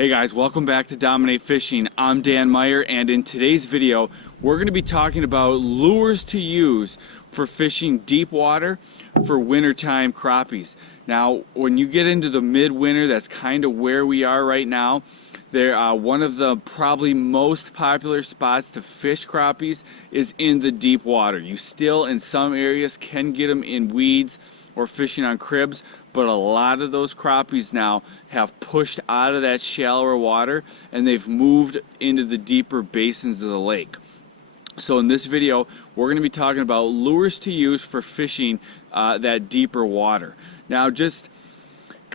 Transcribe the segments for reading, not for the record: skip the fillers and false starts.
Hey guys, welcome back to Dominate Fishing. I'm Dan Meyer, and in today's video we're going to be talking about lures to use for fishing deep water for wintertime crappies. Now when you get into the midwinter, that's kind of where we are right now. They're one of the probably most popular spots to fish crappies is in the deep water. You still in some areas can get them in weeds or fishing on cribs, but a lot of those crappies now have pushed out of that shallower water and they've moved into the deeper basins of the lake. So in this video we're going to be talking about lures to use for fishing that deeper water. Now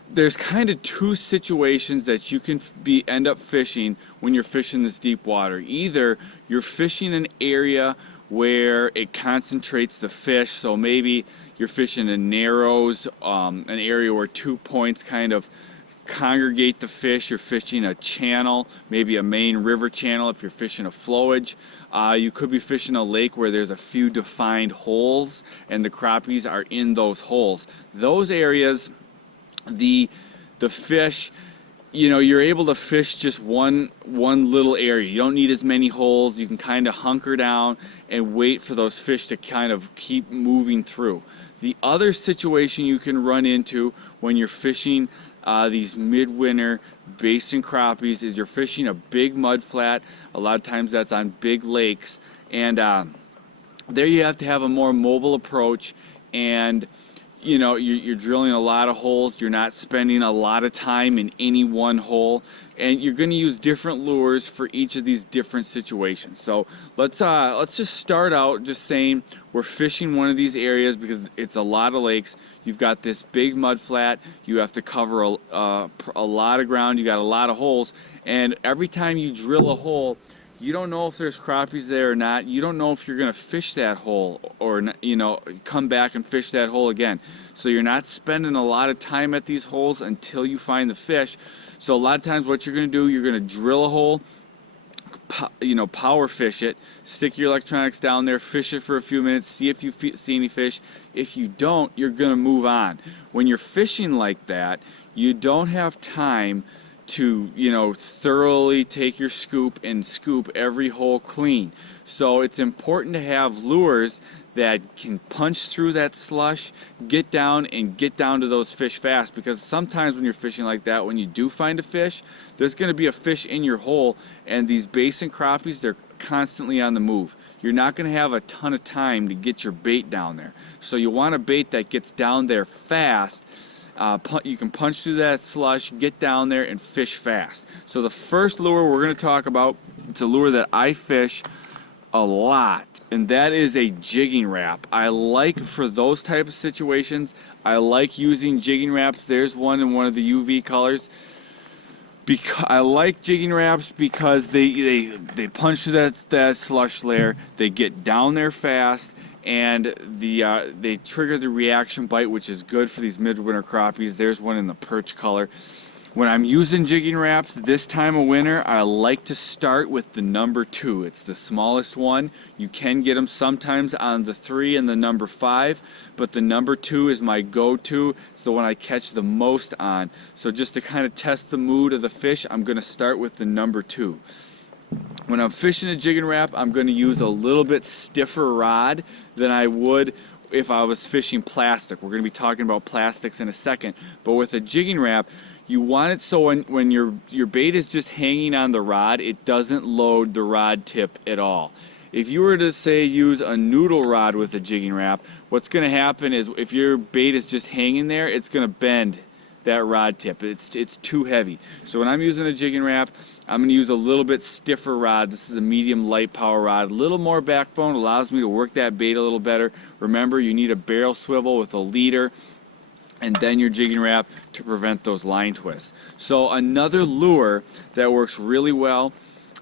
there's kind of two situations that you can end up fishing when you're fishing this deep water. Either you're fishing an area where it concentrates the fish, so maybe you're fishing in narrows, an area where 2 points kind of congregate the fish. You're fishing a channel, maybe a main river channel if you're fishing a flowage. You could be fishing a lake where there's a few defined holes and the crappies are in those holes. Those areas, the fish, you know, you're able to fish just one little area. You don't need as many holes. You can kind of hunker down and wait for those fish to kind of keep moving through. The other situation you can run into when you're fishing these midwinter basin crappies is you're fishing a big mud flat. A lot of times that's on big lakes, and there you have to have a more mobile approach, and you know, you're drilling a lot of holes. You're not spending a lot of time in any one hole, and you're going to use different lures for each of these different situations. So let's just start out just saying we're fishing one of these areas because it's a lot of lakes. You've got this big mud flat. You have to cover a lot of ground. You got a lot of holes, and every time you drill a hole, you don't know if there's crappies there or not. You don't know if you're going to fish that hole or, you know, come back and fish that hole again. So you're not spending a lot of time at these holes until you find the fish. So a lot of times what you're going to do, you're going to drill a hole, you know, power fish it, stick your electronics down there, fish it for a few minutes, see if you see any fish. If you don't, you're going to move on. When you're fishing like that, you don't have time to, you know, thoroughly take your scoop and scoop every hole clean. So it's important to have lures that can punch through that slush, get down to those fish fast, because sometimes when you're fishing like that, when you do find a fish, there's going to be a fish in your hole, and these basin crappies, they're constantly on the move. You're not going to have a ton of time to get your bait down there. So you want a bait that gets down there fast. You can punch through that slush, get down there, and fish fast. So the first lure we're going to talk about, it's a lure that I fish a lot, and that is a jigging wrap. I like, for those type of situations, I like using jigging wraps. There's one in one of the UV colors. I like jigging wraps because they punch through that slush layer, they get down there fast, and they trigger the reaction bite, which is good for these midwinter crappies. There's one in the perch color. When I'm using jigging wraps this time of winter, I like to start with the number 2. It's the smallest one. You can get them sometimes on the 3 and the number 5, but the number 2 is my go-to. It's the one I catch the most on. So just to kind of test the mood of the fish, I'm going to start with the number 2. When I'm fishing a jigging wrap, I'm going to use a little bit stiffer rod than I would if I was fishing plastic. We're going to be talking about plastics in a second, but with a jigging wrap, you want it so when your bait is just hanging on the rod, it doesn't load the rod tip at all. If you were to, say, use a noodle rod with a jigging wrap, what's going to happen is if your bait is just hanging there, it's going to bend that rod tip. It's too heavy. So when I'm using a jigging wrap, I'm going to use a little bit stiffer rod. This is a medium light power rod. A little more backbone allows me to work that bait a little better. Remember, you need a barrel swivel with a leader, and then your jigging wrap to prevent those line twists. So another lure that works really well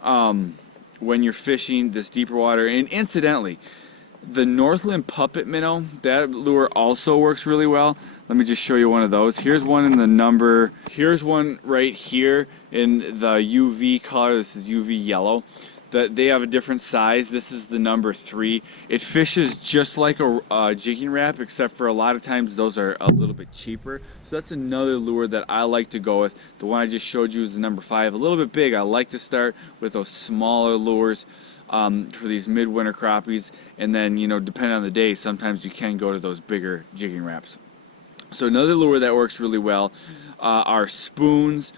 when you're fishing this deeper water, and incidentally, the Northland puppet minnow, that lure also works really well. Let me just show you one of those. Here's one in the number, here's one right here in the UV color. This is UV yellow. They have a different size. This is the number 3. It fishes just like a Jigging Wrap, except for a lot of times those are a little bit cheaper. So that's another lure that I like to go with. The one I just showed you is the number 5, a little bit big. I like to start with those smaller lures for these midwinter crappies, and then, you know, depending on the day, sometimes you can go to those bigger Jigging Wraps. So another lure that works really well are spoons.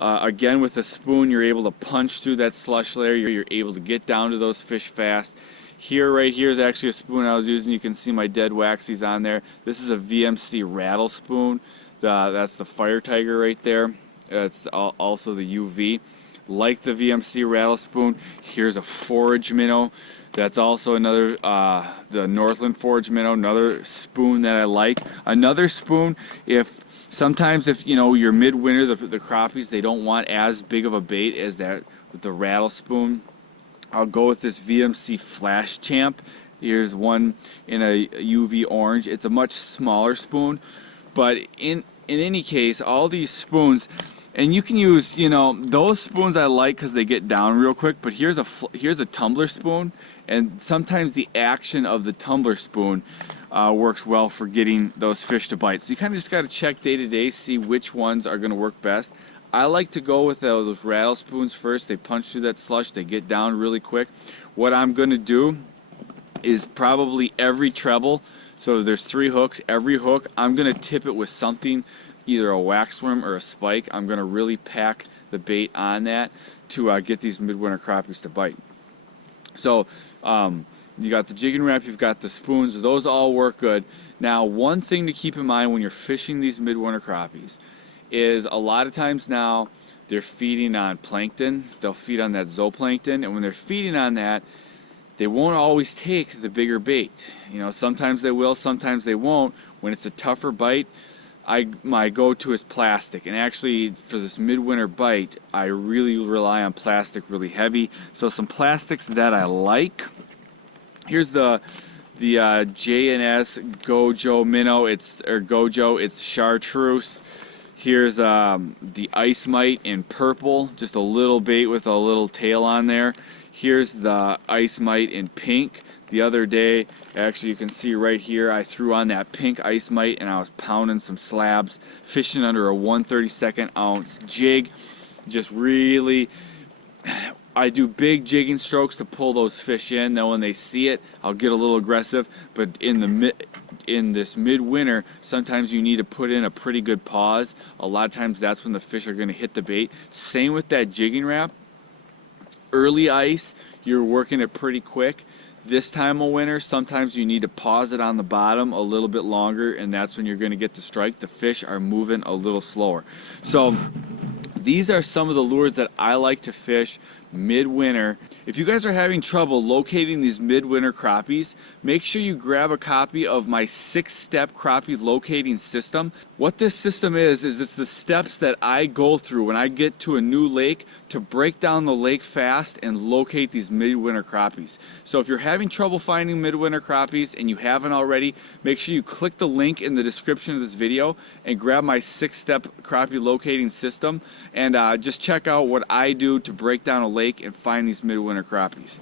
Again, with a spoon, you're able to punch through that slush layer. You're able to get down to those fish fast. Right here is actually a spoon I was using. You can see my dead waxies on there. This is a Vmc Rattle Spoon. That's the Fire Tiger right there. It's also the UV. Like the Vmc Rattle Spoon, here's a forage minnow. That's also another, the Northland forage minnow, another spoon that I like. Another spoon, sometimes if you know your midwinter, the crappies, they don't want as big of a bait as that with the Rattle Spoon, I'll go with this Vmc Flash Champ. Here's one in a UV orange. It's a much smaller spoon, but in any case, all these spoons, and you can use, you know, those spoons I like because they get down real quick. But here's a tumbler spoon, and sometimes the action of the tumbler spoon works well for getting those fish to bite. So you kind of just got to check day to day, see which ones are going to work best. I like to go with those rattle spoons first. They punch through that slush, they get down really quick. What I'm going to do is probably every treble, so there's 3 hooks, every hook I'm going to tip it with something, either a wax worm or a spike. I'm going to really pack the bait on that to get these midwinter crappies to bite. So you got the Jigging Wrap, you've got the spoons, those all work good. Now, one thing to keep in mind when you're fishing these midwinter crappies is a lot of times now they're feeding on plankton. They'll feed on that zooplankton, and when they're feeding on that, they won't always take the bigger bait. You know, sometimes they will, sometimes they won't. When it's a tougher bite, my go-to is plastic, and actually for this midwinter bite, I really rely on plastic really heavy. So some plastics that I like. Here's the J&S Gojo minnow. Gojo. It's chartreuse. Here's the Ice Mite in purple, just a little bait with a little tail on there. Here's the Ice Mite in pink. The other day, actually you can see right here, I threw on that pink Ice Mite and I was pounding some slabs, fishing under a 1/32 ounce jig. Just really, I do big jigging strokes to pull those fish in. Then when they see it, I'll get a little aggressive. But in this midwinter, sometimes you need to put in a pretty good pause. A lot of times that's when the fish are going to hit the bait. Same with that Jigging Wrap. Early ice, you're working it pretty quick. This time of winter, sometimes you need to pause it on the bottom a little bit longer, and that's when you're going to get the strike. The fish are moving a little slower. So these are some of the lures that I like to fish midwinter. If you guys are having trouble locating these midwinter crappies, make sure you grab a copy of my 6-step crappie locating system. What this system is it's the steps that I go through when I get to a new lake to break down the lake fast and locate these midwinter crappies. So if you're having trouble finding midwinter crappies and you haven't already, make sure you click the link in the description of this video and grab my 6-step crappie locating system, and just check out what I do to break down a lake and find these midwinter crappies.